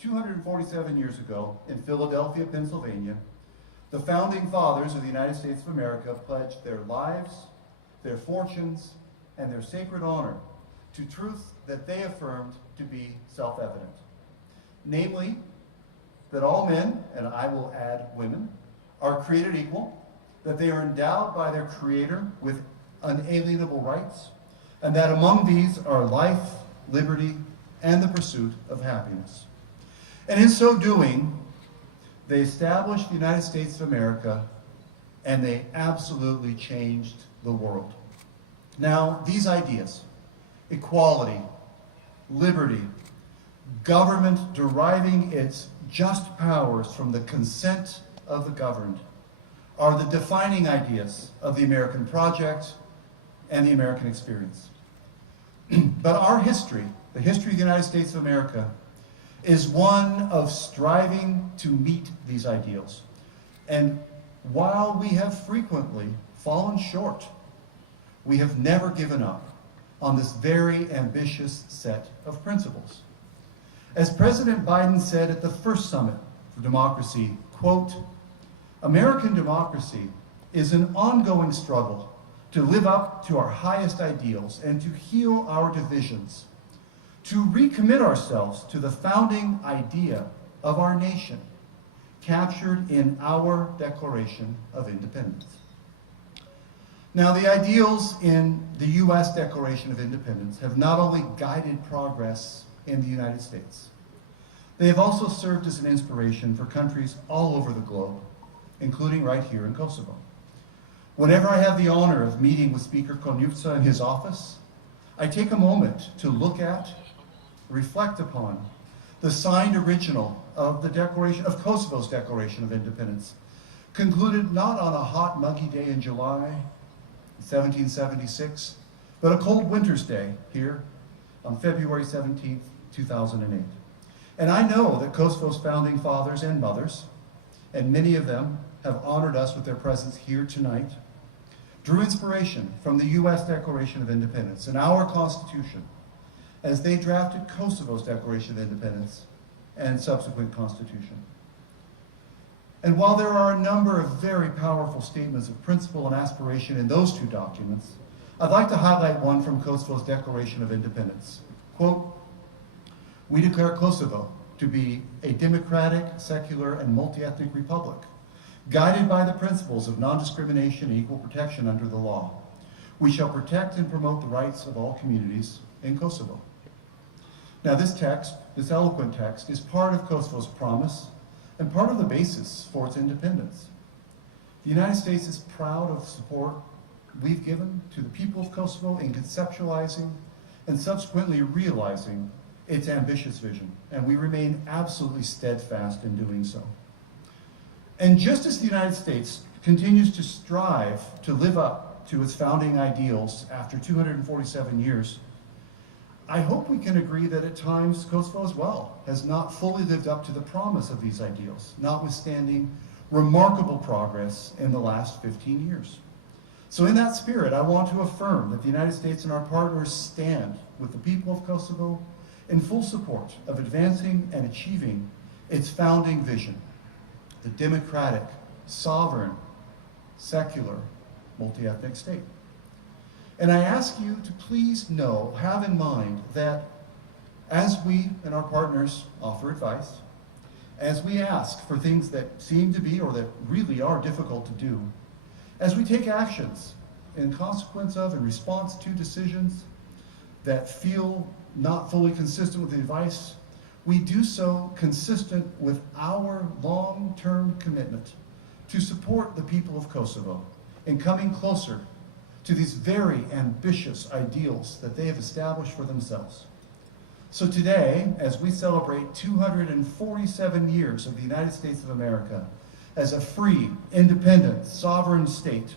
247 years ago in Philadelphia, Pennsylvania, the founding fathers of the United States of America pledged their lives, their fortunes, and their sacred honor to truths that they affirmed to be self-evident. Namely, that all men, and I will add women, are created equal, that they are endowed by their Creator with unalienable rights, and that among these are life, liberty, and the pursuit of happiness. And in so doing, they established the United States of America, and they absolutely changed the world. Now, these ideas, equality, liberty, government deriving its just powers from the consent of the governed, are the defining ideas of the American project and the American experience. But our history, the history of the United States of America, is one of striving to meet these ideals. And while we have frequently fallen short, we have never given up on this very ambitious set of principles. As President Biden said at the first Summit for Democracy, quote, "American democracy is an ongoing struggle to live up to our highest ideals and to heal our divisions, to recommit ourselves to the founding idea of our nation, captured in our Declaration of Independence." Now, the ideals in the U.S. Declaration of Independence have not only guided progress in the United States, they have also served as an inspiration for countries all over the globe, including right here in Kosovo. Whenever I have the honor of meeting with Speaker Konjupca in his office, I take a moment to look at, reflect upon, the signed original of the Declaration of Kosovo's Declaration of Independence, concluded not on a hot, muggy day in July 1776, but a cold winter's day here on February 17th, 2008. And I know that Kosovo's founding fathers and mothers, and many of them have honored us with their presence here tonight, drew inspiration from the U.S. Declaration of Independence and our Constitution as they drafted Kosovo's Declaration of Independence and subsequent Constitution. And while there are a number of very powerful statements of principle and aspiration in those two documents, I'd like to highlight one from Kosovo's Declaration of Independence. Quote, "We declare Kosovo to be a democratic, secular, and multi-ethnic republic, guided by the principles of non-discrimination and equal protection under the law. We shall protect and promote the rights of all communities in Kosovo." Now this text, this eloquent text, is part of Kosovo's promise and part of the basis for its independence. The United States is proud of the support we've given to the people of Kosovo in conceptualizing and subsequently realizing its ambitious vision, and we remain absolutely steadfast in doing so. And just as the United States continues to strive to live up to its founding ideals after 247 years, I hope we can agree that at times Kosovo as well has not fully lived up to the promise of these ideals, notwithstanding remarkable progress in the last 15 years. So in that spirit, I want to affirm that the United States and our partners stand with the people of Kosovo in full support of advancing and achieving its founding vision, the democratic, sovereign, secular, multi-ethnic state. And I ask you to please know, have in mind that as we and our partners offer advice, as we ask for things that seem to be or that really are difficult to do, as we take actions in consequence of and response to decisions that feel not fully consistent with the advice, we do so consistent with our long-term commitment to support the people of Kosovo in coming closer to these very ambitious ideals that they have established for themselves. So today, as we celebrate 247 years of the United States of America as a free, independent, sovereign state,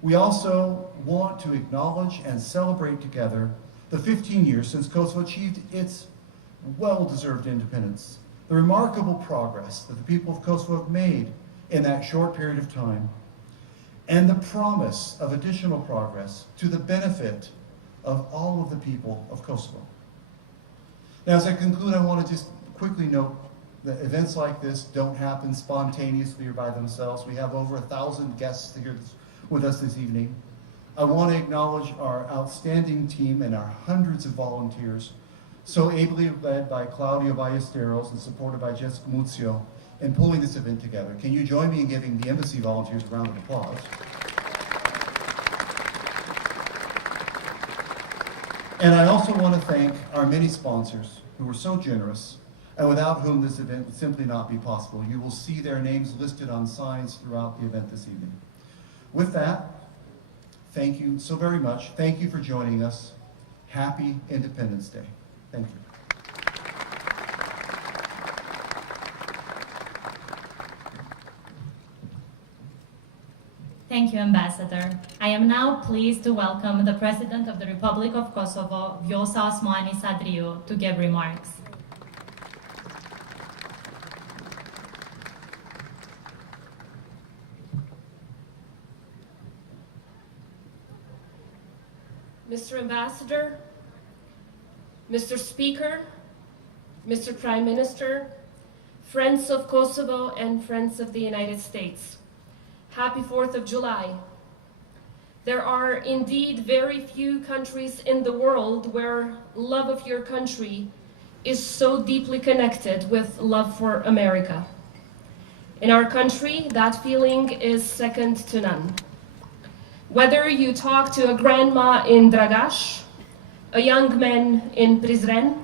we also want to acknowledge and celebrate together the 15 years since Kosovo achieved its well-deserved independence, the remarkable progress that the people of Kosovo have made in that short period of time, and the promise of additional progress to the benefit of all of the people of Kosovo. Now, as I conclude, I want to just quickly note that events like this don't happen spontaneously or by themselves. We have over 1,000 guests here with us this evening. I want to acknowledge our outstanding team and our hundreds of volunteers, so ably led by Claudio Ballesteros and supported by Jessica Muzio in pulling this event together. Can you join me in giving the embassy volunteers a round of applause? And I also want to thank our many sponsors who were so generous and without whom this event would simply not be possible. You will see their names listed on signs throughout the event this evening. With that, thank you so very much. Thank you for joining us. Happy Independence Day. Thank you. Thank you, Ambassador. I am now pleased to welcome the President of the Republic of Kosovo, Vjosa Osmani Sadriu, to give remarks. Mr. Ambassador, Mr. Speaker, Mr. Prime Minister, friends of Kosovo and friends of the United States, happy 4th of July. There are indeed very few countries in the world where love of your country is so deeply connected with love for America. In our country, that feeling is second to none. Whether you talk to a grandma in Dragash, a young man in Prizren,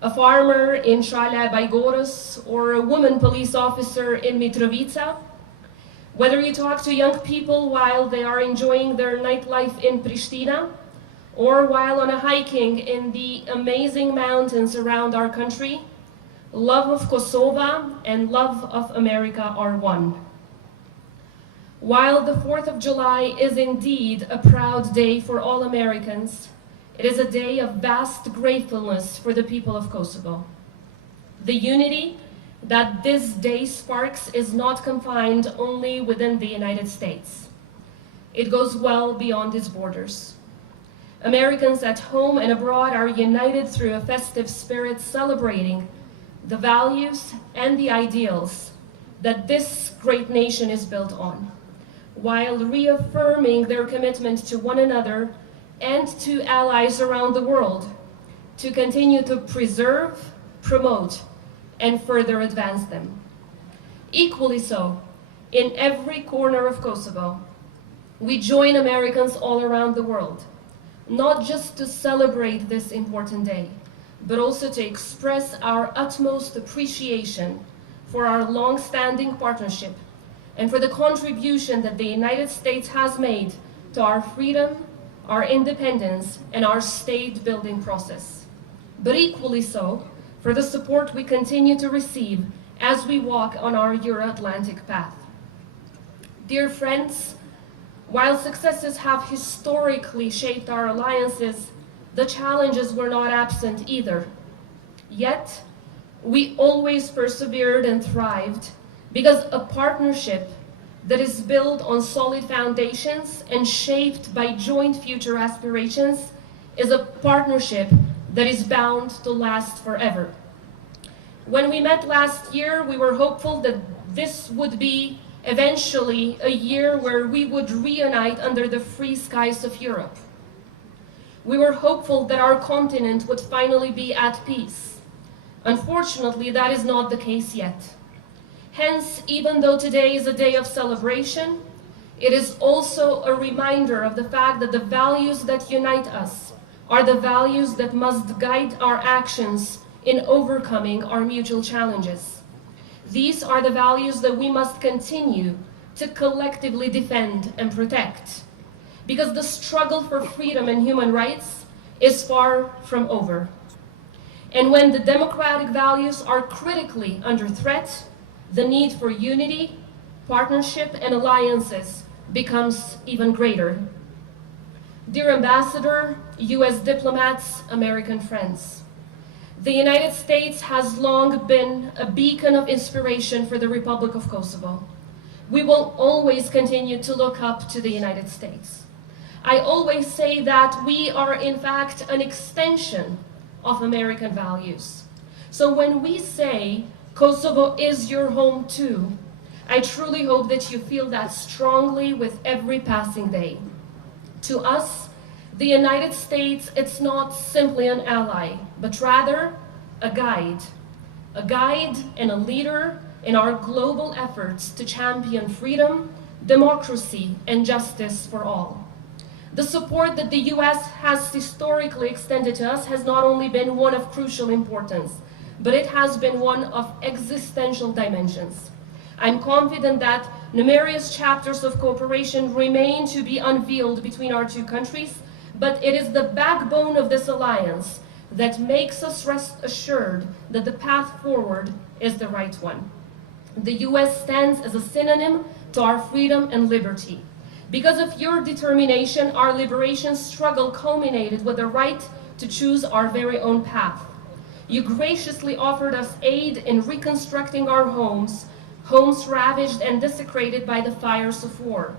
a farmer in Shala Bajgoros, or a woman police officer in Mitrovica, whether you talk to young people while they are enjoying their nightlife in Pristina, or while on a hiking in the amazing mountains around our country, love of Kosovo and love of America are one. While the 4th of July is indeed a proud day for all Americans, it is a day of vast gratefulness for the people of Kosovo. The unity that this day sparks is not confined only within the United States. It goes well beyond its borders. Americans at home and abroad are united through a festive spirit celebrating the values and the ideals that this great nation is built on, while reaffirming their commitment to one another and to allies around the world to continue to preserve, promote, and further advance them. Equally so, in every corner of Kosovo, we join Americans all around the world, not just to celebrate this important day, but also to express our utmost appreciation for our long-standing partnership and for the contribution that the United States has made to our freedom, our independence, and our state-building process. But equally so, for the support we continue to receive as we walk on our Euro-Atlantic path. Dear friends, while successes have historically shaped our alliances, the challenges were not absent either. Yet, we always persevered and thrived because a partnership that is built on solid foundations and shaped by joint future aspirations is a partnership that is bound to last forever. When we met last year, we were hopeful that this would be eventually a year where we would reunite under the free skies of Europe. We were hopeful that our continent would finally be at peace. Unfortunately, that is not the case yet. Hence, even though today is a day of celebration, it is also a reminder of the fact that the values that unite us are the values that must guide our actions in overcoming our mutual challenges. These are the values that we must continue to collectively defend and protect, because the struggle for freedom and human rights is far from over. And when the democratic values are critically under threat, the need for unity, partnership, and alliances becomes even greater. Dear Ambassador, US diplomats, American friends, the United States has long been a beacon of inspiration for the Republic of Kosovo. We will always continue to look up to the United States. I always say that we are in fact an extension of American values. So when we say Kosovo is your home too, I truly hope that you feel that strongly with every passing day. To us, the United States, it's not simply an ally, but rather a guide and a leader in our global efforts to champion freedom, democracy, and justice for all. The support that the US has historically extended to us has not only been one of crucial importance, but it has been one of existential dimensions. I'm confident that numerous chapters of cooperation remain to be unveiled between our two countries, but it is the backbone of this alliance that makes us rest assured that the path forward is the right one. The US stands as a synonym to our freedom and liberty. Because of your determination, our liberation struggle culminated with the right to choose our very own path. You graciously offered us aid in reconstructing our homes ravaged and desecrated by the fires of war.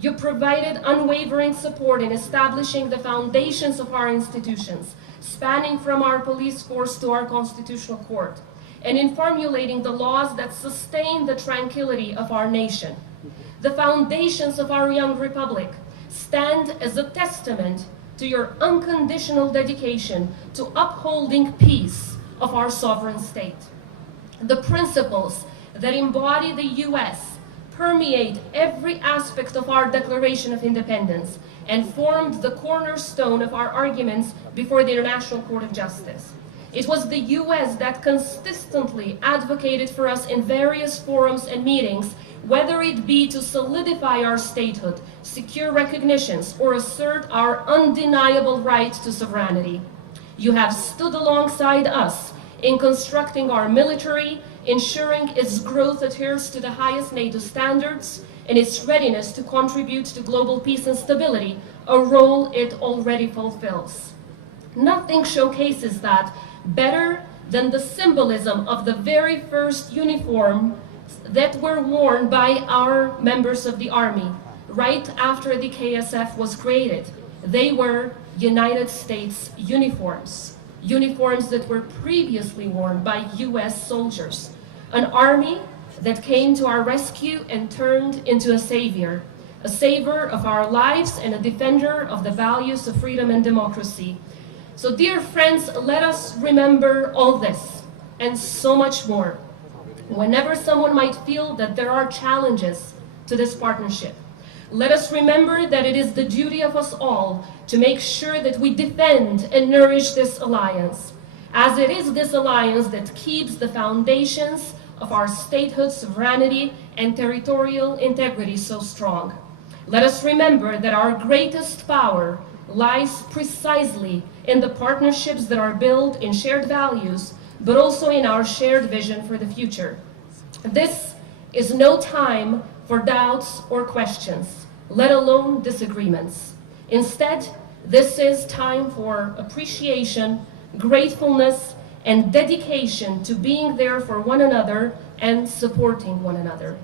You provided unwavering support in establishing the foundations of our institutions, spanning from our police force to our constitutional court, and in formulating the laws that sustain the tranquility of our nation. The foundations of our young republic stand as a testament to your unconditional dedication to upholding peace of our sovereign state. The principles that embody the US permeate every aspect of our Declaration of Independence and formed the cornerstone of our arguments before the International Court of Justice. It was the US that consistently advocated for us in various forums and meetings, whether it be to solidify our statehood, secure recognitions, or assert our undeniable right to sovereignty. You have stood alongside us in constructing our military, ensuring its growth adheres to the highest NATO standards, and its readiness to contribute to global peace and stability, a role it already fulfills. Nothing showcases that better than the symbolism of the very first uniform that were worn by our members of the Army right after the KSF was created. They were United States uniforms, uniforms that were previously worn by US soldiers. An army that came to our rescue and turned into a savior of our lives and a defender of the values of freedom and democracy. So dear friends, let us remember all this and so much more whenever someone might feel that there are challenges to this partnership. Let us remember that it is the duty of us all to make sure that we defend and nourish this alliance, as it is this alliance that keeps the foundations of our statehood, sovereignty, and territorial integrity so strong. Let us remember that our greatest power lies precisely in the partnerships that are built in shared values, but also in our shared vision for the future. This is no time for doubts or questions, let alone disagreements. Instead, this is time for appreciation, gratefulness, and dedication to being there for one another and supporting one another.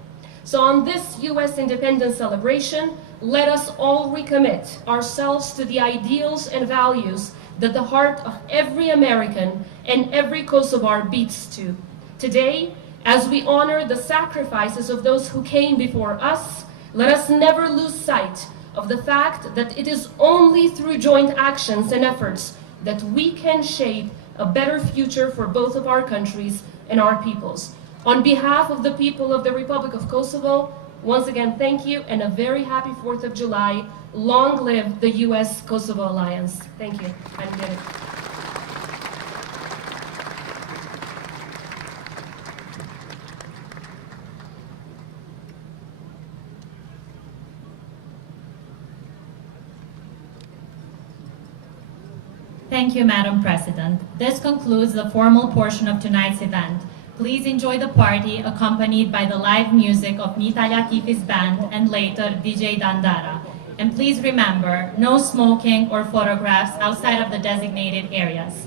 So on this US Independence celebration, let us all recommit ourselves to the ideals and values that the heart of every American and every Kosovar beats to. Today, as we honor the sacrifices of those who came before us, let us never lose sight of the fact that it is only through joint actions and efforts that we can shape a better future for both of our countries and our peoples. On behalf of the people of the Republic of Kosovo, once again, thank you and a very happy 4th of July. Long live the US-Kosovo Alliance. Thank you. I'm good. Thank you, Madam President. This concludes the formal portion of tonight's event. Please enjoy the party accompanied by the live music of Mita Latifi's band and later DJ Dandara. And please remember, no smoking or photographs outside of the designated areas.